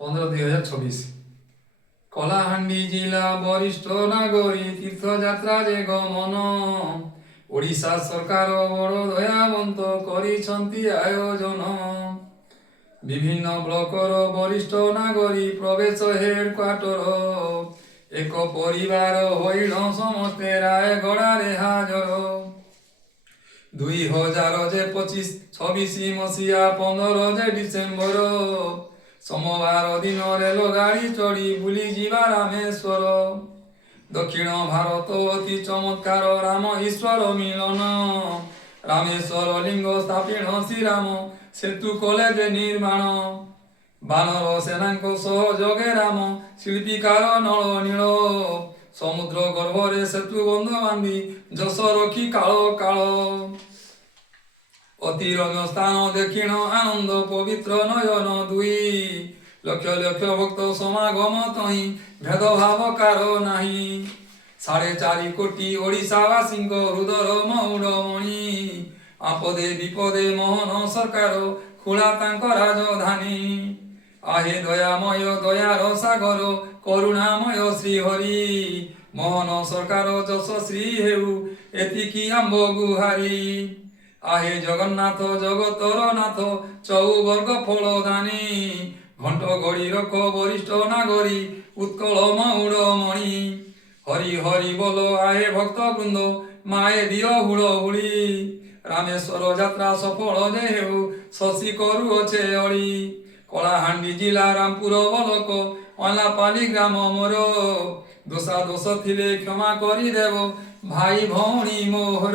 15/2026 କଳାହାଣ୍ଡି ଜିଲ୍ଲା ବରିଷ୍ଠ ନାଗରିକ ତୀର୍ଥଯାତ୍ରା ଯେ ଗମନ ଓଡ଼ିଶା ସରକାର ବଡ଼ ଦୟାବନ୍ତ କରିଛନ୍ତି ଆୟୋଜନ ବିଭିନ୍ନ ବ୍ଲକର ବରିଷ୍ଠ ନାଗରିକ ପ୍ରବେଶ ହେଡକ୍ୱାର୍ଟର ଏକ ପରିବାର ହୋଇଣ ସମସ୍ତେ ରାୟଗଡ଼ାରେ ହାଜର 2026 ମସିହା 15 ଡିସେମ୍ବର सोमवार दिन रेल गाड़ी चढ़ी बुली जीवा रामेश्वर दक्षिण भारत अति चमत्कार राम ईश्वर मिलन रामेश्वर लिंग स्थापित श्रीराम सेतु कलेज निर्माण बानर सेना सहयोगे राम शिल्पीकार नल नील समुद्र गर्भरे सेतु बंध बांधी जस रखी काल काल अति रम्य स्थान दक्षिण आनंद पवित्र नयन दुई लक्ष लक्ष भक्त समागम तही भेदभाव कार नाही 4.5 कोटी ओडिशावासी हृदय मौड़मणि आपदे विपदे मोहन सरकार खुला तांक राजधानी आहे दयामय दयार सागर करुणामय श्रीहरि मोहन सरकार जस श्री हेउ एतिकी आंब गुहारी आहे जगन्नाथ जगतर नाथ चौवर्ग फलदानी घंट घड़ी रख वरिष्ठ नागरी उत्कल मौड़मणि हरि हरि बोल आहे भक्त वृंद माए दियो हुड़ हुड़ी रामेश्वर यात्रा सफल जे हेउ शशि करुअछे अड़ी कलाहांडी जिला रामपुर बलक अलापाली ग्राम मोर दोषा दोष थिले क्षमा करी देव भाई भौणी मोहर।